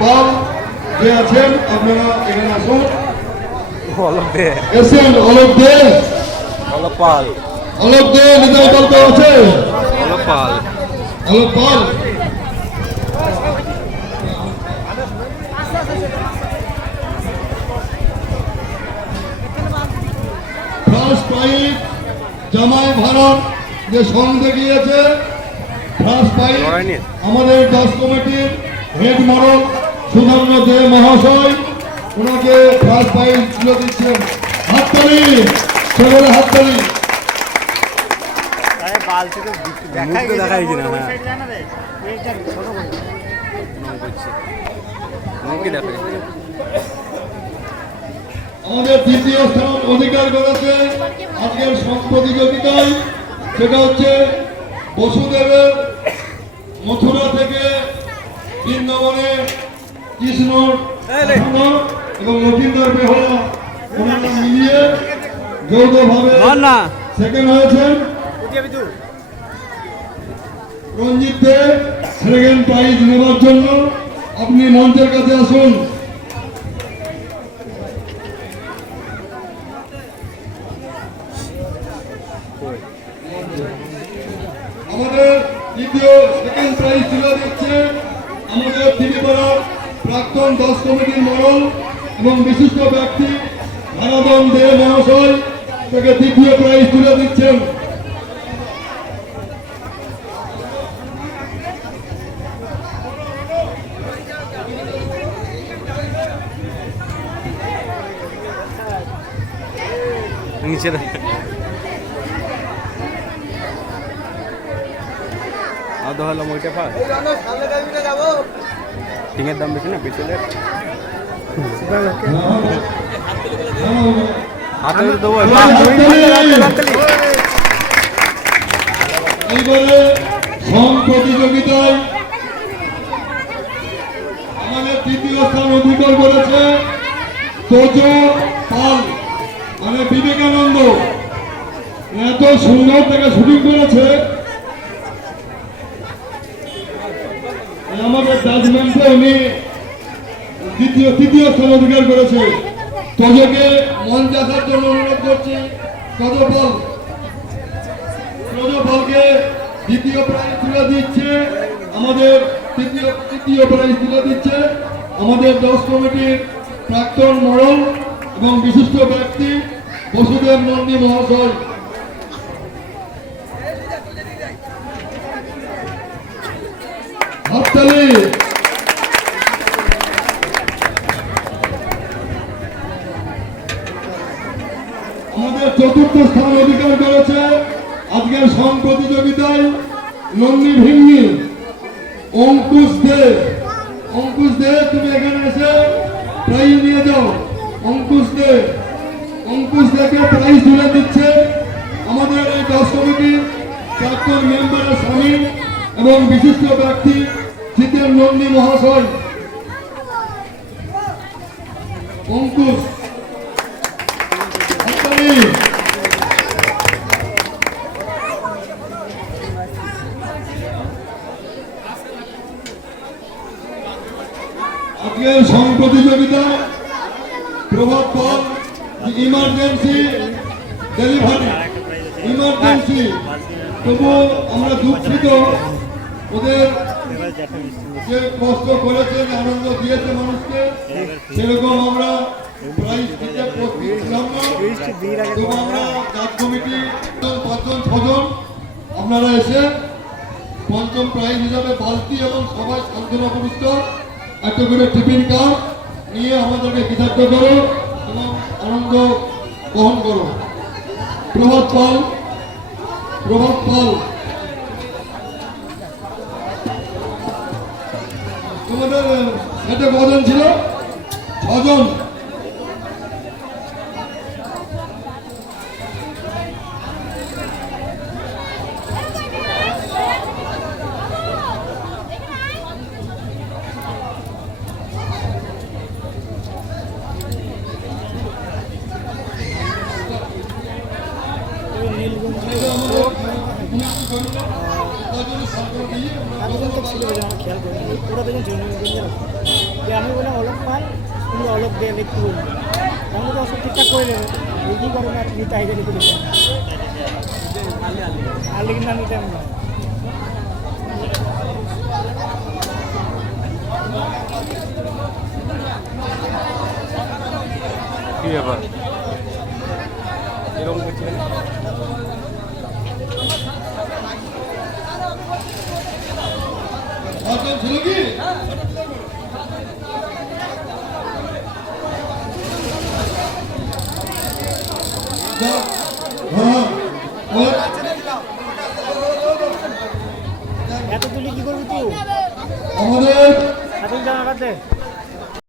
পাল যে আছেন আপনারা এখানে আসুন। এসেন অলোক দে, অলপ পাল, অলোক দে নিতাই পাল তো আছে, অলপ পাল। অলোক পাল। ফার্স্ট প্রাইজ জামাই ভারত যে সঙ্গে গিয়েছে, ফার্স্ট প্রাইজ আমাদের দাস কমিটির হেড মডেল সুধর্ম দে মহাশয়, ওনাকে ফার্স্ট প্রাইজ তুলে দিচ্ছেন। হাততালি, ছেলেরা হাততালি। দেখাই কিনা আমাদের দ্বিতীয় স্থান অধিকার করেছে আজকের প্রতিযোগিতায়, সেটা হচ্ছে বসুদেবের মথুরা থেকে বৃন্দাবনে কৃষ্ণ এবং লক্ষিন্দর বেহরা ওনারা মিলিয়ে যৌথভাবে সেকেন্ড হয়েছেন। রঞ্জিত দে সেকেন্ড প্রাইজ নেওয়ার জন্য আপনি মঞ্চের কাছে আসুন। আমাদের দ্বিতীয় সেকেন্ড প্রাইজ তুলে দিচ্ছে আমাদের ত্রিপুরার প্রাক্তন দাস কমিটির মডেল এবং বিশিষ্ট ব্যক্তি হারাদন দে মহাশয়, তাকে দ্বিতীয় প্রাইজ তুলে দিচ্ছেন। নিচে আদা হলাম ওইটা পাস টিঙের দাম বেশি না পেট্রোলের হাতে দেবো। এইবারে সম প্রতিযোগিতায় আমাদের তৃতীয় স্থান অধিকার করেছে তোজো পাল, মানে বিবেকানন্দ। এত সুন্দর থেকে শুটিং করেছে, আমাদের জাজমেন্টে উনি তৃতীয় স্থান অধিকার করেছে। তোজোকে মঞ্চে আসার জন্য অনুরোধ করছি। তোজো পালকে দ্বিতীয় প্রাইজ তুলে দিচ্ছে আমাদের তৃতীয় প্রাইজ তুলে দিচ্ছে আমাদের দাস কমিটির প্রাক্তন মডেল এবং বিশিষ্ট ব্যক্তি বসুদেব নন্দী মহাশয়। হাততালি। আমাদের চতুর্থ স্থান অধিকার করেছে আজকের সম প্রতিযোগিতায় নন্দী ভিন্নি অঙ্কুশ দে। অঙ্কুশ দে, তুমি এখানে এসে প্রাইজ নিয়ে যাও। অঙ্কুশ দেকে প্রাইজ তুলে দিচ্ছে আমাদের এই দাস কমিটির প্রাক্তন মেম্বারের স্বামী এবং বিশিষ্ট ব্যক্তি জিতেন নন্দী মহাশয়। অঙ্কুশ, আজকের সম প্রতিযোগিতা প্রভাব পাল ইমার্জেন্সি ডেলিভারি ইমার্জেন্সি। তবু আমরা দুঃখিত, ওদের যে কষ্ট করেছেন, আনন্দ দিয়েছে মানুষকে, সেরকম আমরা প্রাইজ দিতে প্রস্তুত ছিলাম না। তবু আমরা কাজ কমিটি 5-6জন আপনারা এসে পঞ্চম প্রাইজ হিসাবে বালতি এবং সবাই সান্ত্বনা পুরস্কার একটা করে টিফিন কাপ নিয়ে আমাদেরকে কৃতার্থ করো এবং আনন্দ বহন করো। প্রভাত পাল তোমাদের সেটে কজন ছিল? 6জন। খেয়াল করি ওরা দেখুন দিয়ে লিখতে বলবো তাহলে তো সব ঠিকঠাক করে দেবে কি করে না নিতে হয় যদি করে আলি কিনা নিতে আমরা কি ব্যাপার এরকম করছিলেন অর্জন ছিল কি হ্যাঁ এত তুলি কি করবি তুই আমাদের এত জানা রাখতে